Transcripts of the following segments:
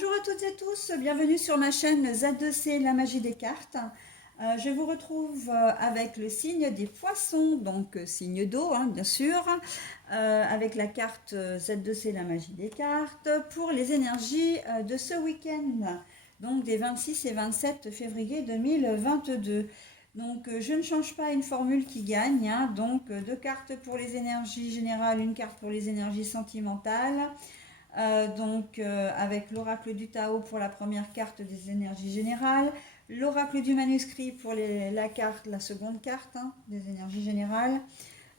Bonjour à toutes et tous, bienvenue sur ma chaîne Z2C, la magie des cartes. Je vous retrouve avec le signe des poissons, donc signe d'eau bien sûr, avec la carte Z2C, la magie des cartes, pour les énergies de ce week-end, donc des 26 et 27 février 2022. Donc je ne change pas une formule qui gagne, donc deux cartes pour les énergies générales, une carte pour les énergies sentimentales. Avec l'oracle du Tao pour la première carte des énergies générales, l'oracle du manuscrit pour la seconde carte des énergies générales,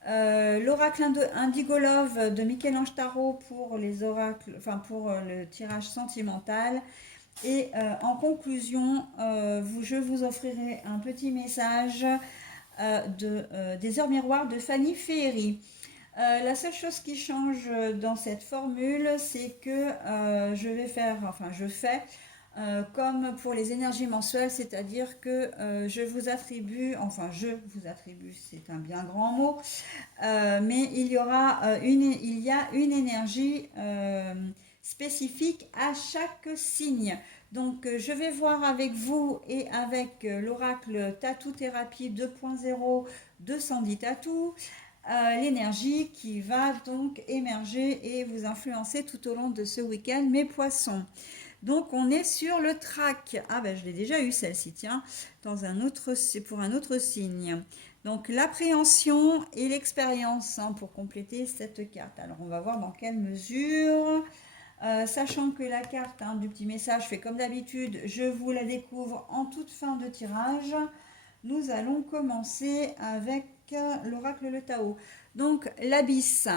l'oracle Indigo Love de Michel-Ange Tarot pour les oracles, pour le tirage sentimental. Et en conclusion, je vous offrirai un petit message des heures miroirs de Fanny Féery. La seule chose qui change dans cette formule, c'est que je fais comme pour les énergies mensuelles, c'est-à-dire que je vous attribue, c'est un bien grand mot, mais il y a une énergie spécifique à chaque signe. Donc, je vais voir avec vous et avec l'oracle Tatou Thérapie 2.0 de Sandy Tatou, l'énergie qui va donc émerger et vous influencer tout au long de ce week-end, mes poissons. Donc on est sur le track. Ah ben je l'ai déjà eu celle-ci, tiens, c'est pour un autre signe. Donc l'appréhension et l'expérience pour compléter cette carte. Alors on va voir dans quelle mesure. Sachant que la carte du petit message fait comme d'habitude, je vous la découvre en toute fin de tirage. Nous allons commencer avec l'oracle le Tao. Donc l'abysse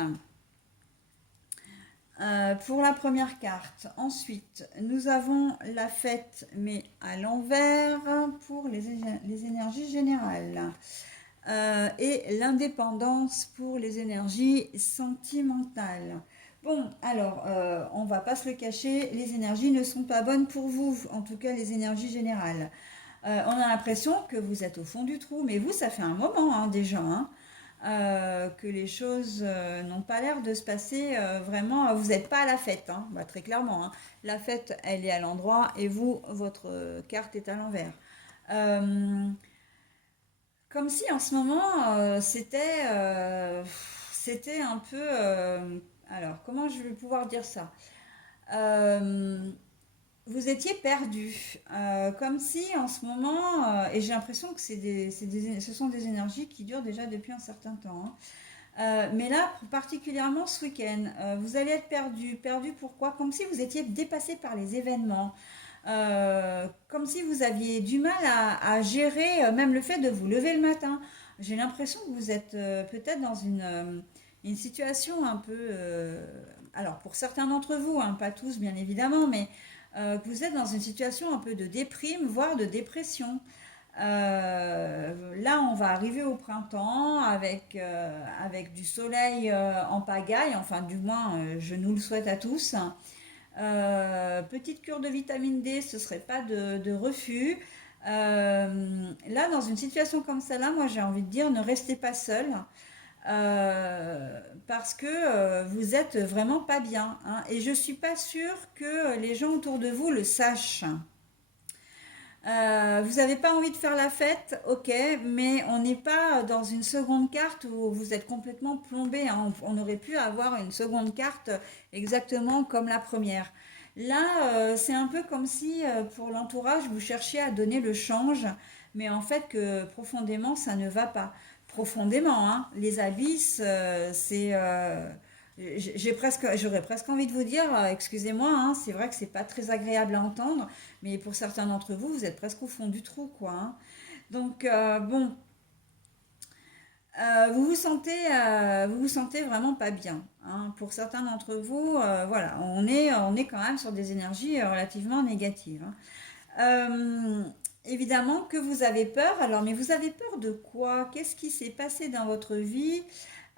pour la première carte. Ensuite, nous avons la fête, mais à l'envers pour les énergies générales. Et l'indépendance pour les énergies sentimentales. Bon, alors, on va pas se le cacher, les énergies ne sont pas bonnes pour vous, en tout cas les énergies générales. On a l'impression que vous êtes au fond du trou, mais vous, ça fait un moment déjà, que les choses n'ont pas l'air de se passer vraiment. Vous n'êtes pas à la fête, très clairement. La fête, elle est à l'endroit et vous, votre carte est à l'envers. Comme si en ce moment, c'était un peu... alors, comment je vais pouvoir dire ça? Euh, Vous étiez perdu, comme si en ce moment, et j'ai l'impression que ce sont des énergies qui durent déjà depuis un certain temps, mais là, particulièrement ce week-end, vous allez être perdu. Perdu pourquoi? Comme si vous étiez dépassé par les événements, comme si vous aviez du mal à gérer même le fait de vous lever le matin. J'ai l'impression que vous êtes peut-être dans une situation un peu... alors pour certains d'entre vous, pas tous bien évidemment, mais que vous êtes dans une situation un peu de déprime, voire de dépression. Là, on va arriver au printemps avec du soleil en pagaille, enfin du moins, je nous le souhaite à tous. Petite cure de vitamine D, ce serait pas de refus. Là, dans une situation comme celle-là, moi j'ai envie de dire, ne restez pas seul. Parce que vous êtes vraiment pas bien, et je suis pas sûre que les gens autour de vous le sachent. Vous n'avez pas envie de faire la fête, ok, mais on n'est pas dans une seconde carte où vous êtes complètement plombé. On aurait pu avoir une seconde carte exactement comme la première. Là, c'est un peu comme si pour l'entourage, vous cherchiez à donner le change, mais en fait que profondément, ça ne va pas. Profondément, les abysses, j'aurais presque envie de vous dire, excusez-moi, c'est vrai que c'est pas très agréable à entendre, mais pour certains d'entre vous, vous êtes presque au fond du trou, quoi. Donc, bon, vous vous sentez vraiment pas bien. Pour certains d'entre vous, voilà, on est quand même sur des énergies relativement négatives. Évidemment que vous avez peur. Alors, mais vous avez peur de quoi? Qu'est-ce qui s'est passé dans votre vie?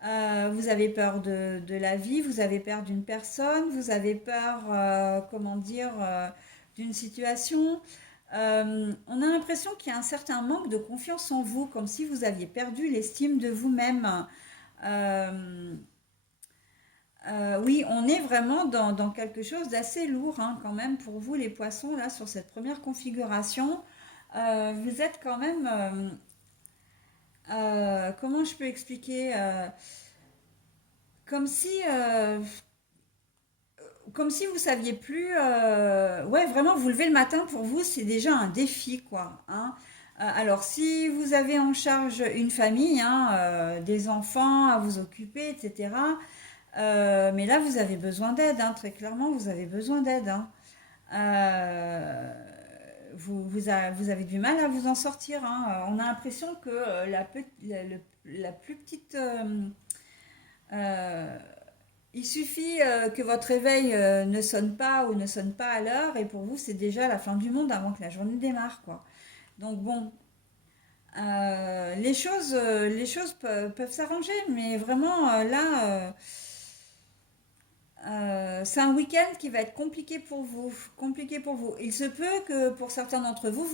Vous avez peur de la vie, vous avez peur d'une personne, vous avez peur, comment dire, d'une situation. On a l'impression qu'il y a un certain manque de confiance en vous, comme si vous aviez perdu l'estime de vous-même. Euh, Oui, on est vraiment dans quelque chose d'assez lourd hein, quand même pour vous les poissons là sur cette première configuration. Vous êtes quand même, comment je peux expliquer, comme si, comme si vous saviez plus, ouais vraiment vous levez le matin pour vous c'est déjà un défi quoi. Hein. Alors si vous avez en charge une famille, hein, des enfants à vous occuper, etc. Mais là, vous avez besoin d'aide, hein, très clairement, vous avez besoin d'aide. Hein. Euh, vous avez du mal à vous en sortir. Hein. On a l'impression que la plus petite... euh, il suffit que votre réveil ne sonne pas ou ne sonne pas à l'heure et pour vous, c'est déjà la fin du monde avant que la journée démarre, quoi. Donc bon, les choses peuvent s'arranger, mais vraiment, là... c'est un week-end qui va être compliqué pour vous, compliqué pour vous. Il se peut que pour certains d'entre vous,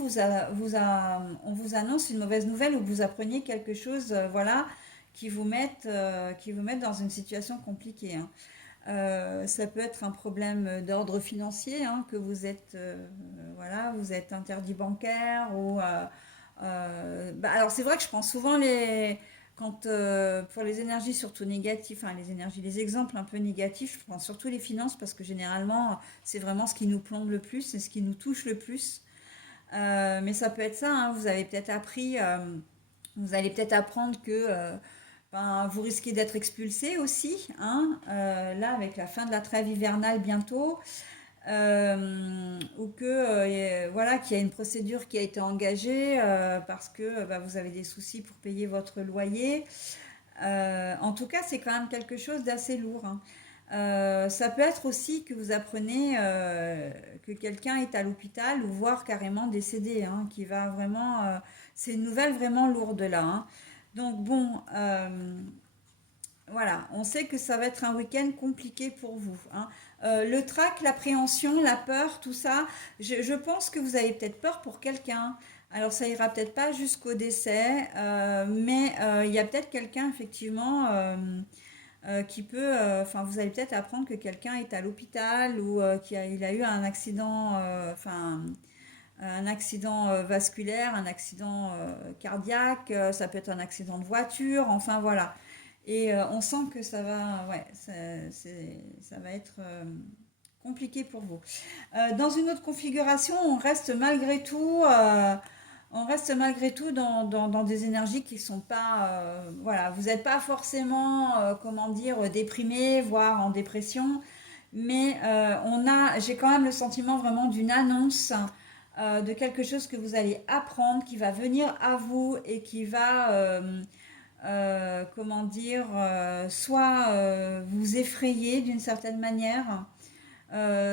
on vous annonce une mauvaise nouvelle ou que vous appreniez quelque chose, voilà, qui vous mette dans une situation compliquée. Hein. Ça peut être un problème d'ordre financier, hein, que vous êtes, voilà, vous êtes interdit bancaire ou, bah, alors c'est vrai que je prends souvent quand pour les énergies surtout négatives, enfin les énergies, les exemples un peu négatifs, je prends surtout les finances parce que généralement c'est vraiment ce qui nous plombe le plus, c'est ce qui nous touche le plus. Mais ça peut être ça, hein, vous avez peut-être appris, vous allez peut-être apprendre que ben, vous risquez d'être expulsé aussi, hein, là avec la fin de la trêve hivernale bientôt, ou que voilà qu'il y a une procédure qui a été engagée parce que bah, vous avez des soucis pour payer votre loyer. En tout cas, c'est quand même quelque chose d'assez lourd. Hein. Ça peut être aussi que vous apprenez que quelqu'un est à l'hôpital ou voire carrément décédé, hein, qui va vraiment. C'est une nouvelle vraiment lourde là. Hein. Donc bon, voilà, on sait que ça va être un week-end compliqué pour vous. Hein. Le trac, l'appréhension, la peur, tout ça, je pense que vous avez peut-être peur pour quelqu'un. Alors ça ira peut-être pas jusqu'au décès, mais il y a peut-être quelqu'un effectivement qui peut, enfin vous allez peut-être apprendre que quelqu'un est à l'hôpital ou il a eu un accident, enfin un accident vasculaire, un accident cardiaque, ça peut être un accident de voiture, enfin voilà. Et on sent que ça va, ouais, ça va être compliqué pour vous. Dans une autre configuration, on reste malgré tout dans des énergies qui sont pas, voilà, vous n'êtes pas forcément, comment dire, déprimé, voire en dépression, mais j'ai quand même le sentiment vraiment d'une annonce de quelque chose que vous allez apprendre, qui va venir à vous et qui va comment dire, soit vous effrayer d'une certaine manière,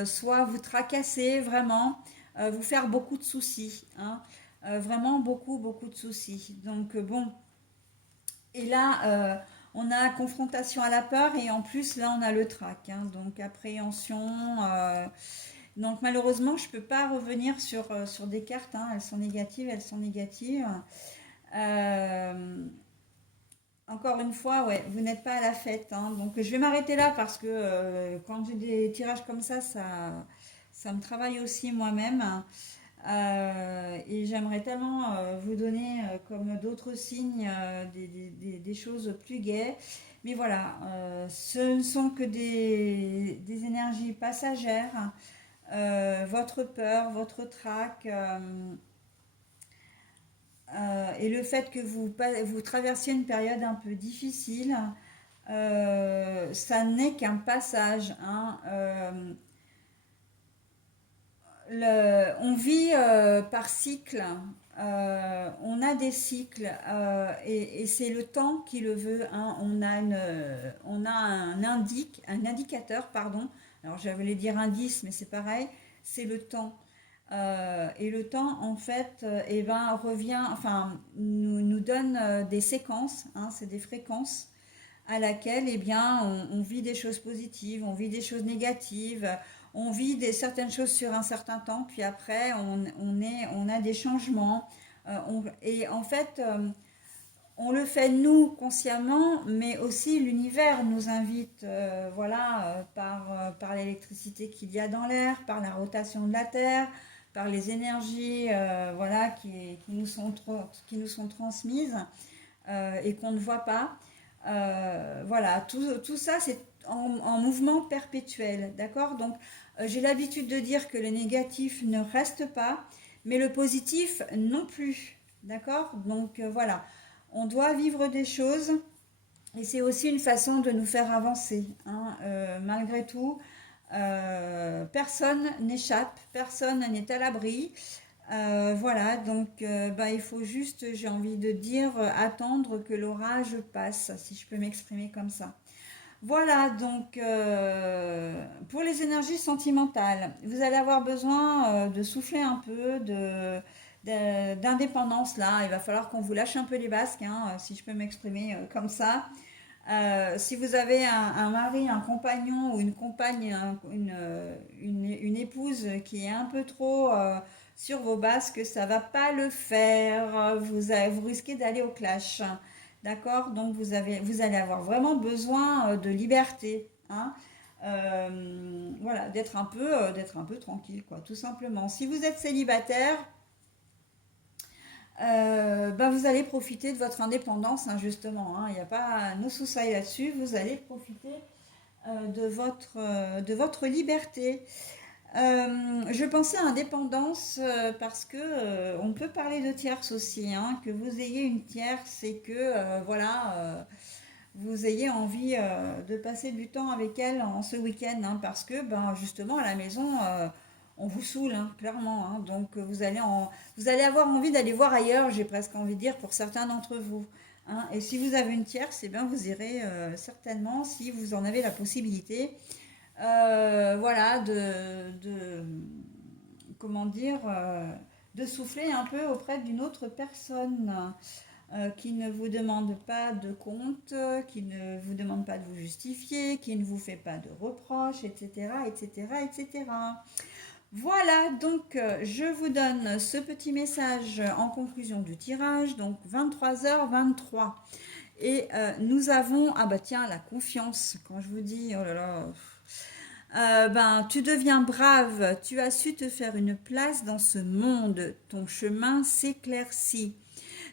soit vous tracasser vraiment, vous faire beaucoup de soucis. Hein. Vraiment beaucoup, beaucoup de soucis. Donc bon, et là, on a confrontation à la peur et en plus là, on a le trac. Hein. Donc appréhension. Donc malheureusement, je ne peux pas revenir sur des cartes. Hein. Elles sont négatives, elles sont négatives. Euh, Encore une fois, ouais, vous n'êtes pas à la fête. Hein. Donc je vais m'arrêter là parce que quand j'ai des tirages comme ça me travaille aussi moi-même. Et j'aimerais tellement vous donner, comme d'autres signes, des choses plus gaies. Mais voilà, ce ne sont que des énergies passagères. Votre peur, votre trac. Et le fait que vous traversiez une période un peu difficile, ça n'est qu'un passage. Hein. On vit par cycle, on a des cycles et c'est le temps qui le veut. Hein. On a un indicateur, pardon. Alors j'allais dire indice, mais c'est pareil, c'est le temps. Et le temps, en fait, eh ben, revient, enfin, nous donne des séquences, hein, c'est des fréquences à laquelle eh bien, on vit des choses positives, on vit des choses négatives, on vit certaines choses sur un certain temps, puis après, on a des changements. Et en fait, On le fait nous consciemment, mais aussi l'univers nous invite, voilà, par l'électricité qu'il y a dans l'air, par la rotation de la Terre, par les énergies, voilà, qui nous sont transmises et qu'on ne voit pas. Voilà, tout ça, c'est en mouvement perpétuel, d'accord? Donc, j'ai l'habitude de dire que le négatif ne reste pas, mais le positif non plus, d'accord? Donc, voilà, on doit vivre des choses et c'est aussi une façon de nous faire avancer, hein. Malgré tout, personne n'échappe, personne n'est à l'abri. Voilà, donc bah, il faut juste, j'ai envie de dire, attendre que l'orage passe, si je peux m'exprimer comme ça. Voilà, donc pour les énergies sentimentales, vous allez avoir besoin de souffler un peu, d'indépendance là. Il va falloir qu'on vous lâche un peu les basques, hein, si je peux m'exprimer comme ça. Si vous avez un mari, un compagnon ou une compagne, une épouse qui est un peu trop sur vos basques, ça va pas le faire. Vous risquez d'aller au clash. D'accord? Donc vous allez avoir vraiment besoin de liberté, hein. Voilà, d'être un peu tranquille, quoi, tout simplement. Si vous êtes célibataire, ben vous allez profiter de votre indépendance, hein, justement, hein. Il n'y a pas nos soucis là-dessus. Vous allez profiter de votre liberté. Je pensais à indépendance parce que on peut parler de tierce aussi, hein. Que vous ayez une tierce et que voilà, vous ayez envie de passer du temps avec elle en ce week-end, hein, parce que ben, justement à la maison, on vous saoule, hein, clairement, hein. Donc vous allez avoir envie d'aller voir ailleurs, j'ai presque envie de dire, pour certains d'entre vous, hein. Et si vous avez une tierce, eh bien, vous irez certainement, si vous en avez la possibilité, voilà, comment dire, de souffler un peu auprès d'une autre personne qui ne vous demande pas de compte, qui ne vous demande pas de vous justifier, qui ne vous fait pas de reproches, etc., etc., etc. Voilà, donc je vous donne ce petit message en conclusion du tirage, donc 23h23. Et nous avons, ah bah tiens, la confiance, quand je vous dis, oh là là, ben, tu deviens brave, tu as su te faire une place dans ce monde, ton chemin s'éclaircit.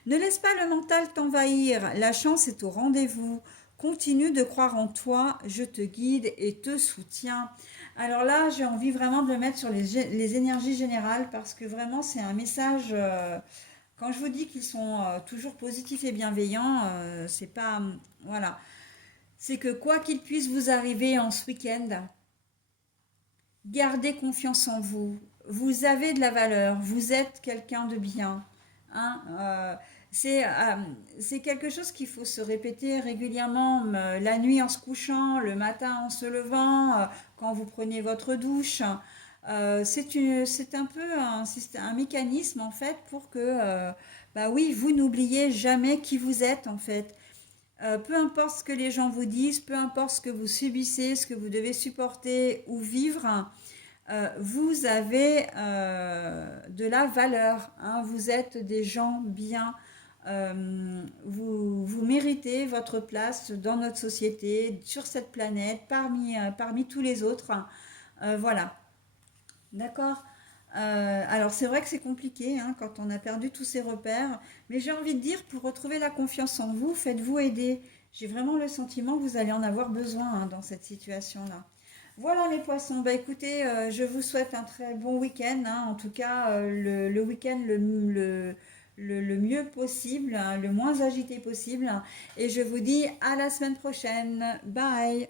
Ne laisse pas le mental t'envahir, la chance est au rendez-vous. Continue de croire en toi, je te guide et te soutiens. Alors là, j'ai envie vraiment de le mettre sur les énergies générales parce que vraiment, c'est un message. Quand je vous dis qu'ils sont toujours positifs et bienveillants, c'est pas. Voilà. C'est que quoi qu'il puisse vous arriver en ce week-end, gardez confiance en vous. Vous avez de la valeur. Vous êtes quelqu'un de bien. Hein, c'est quelque chose qu'il faut se répéter régulièrement, la nuit en se couchant, le matin en se levant, quand vous prenez votre douche. C'est un peu un mécanisme en fait pour que, bah oui, vous n'oubliez jamais qui vous êtes en fait. Peu importe ce que les gens vous disent, peu importe ce que vous subissez, ce que vous devez supporter ou vivre, vous avez de la valeur, hein. Vous êtes des gens bien. Vous méritez votre place dans notre société, sur cette planète, parmi tous les autres. Voilà, d'accord. Alors c'est vrai que c'est compliqué, hein, quand on a perdu tous ses repères, mais j'ai envie de dire, pour retrouver la confiance en vous, faites-vous aider. J'ai vraiment le sentiment que vous allez en avoir besoin, hein, dans cette situation-là. Voilà mes poissons, bah écoutez, je vous souhaite un très bon week-end, hein. En tout cas le week-end le mieux possible, hein, le moins agité possible, et je vous dis à la semaine prochaine. Bye.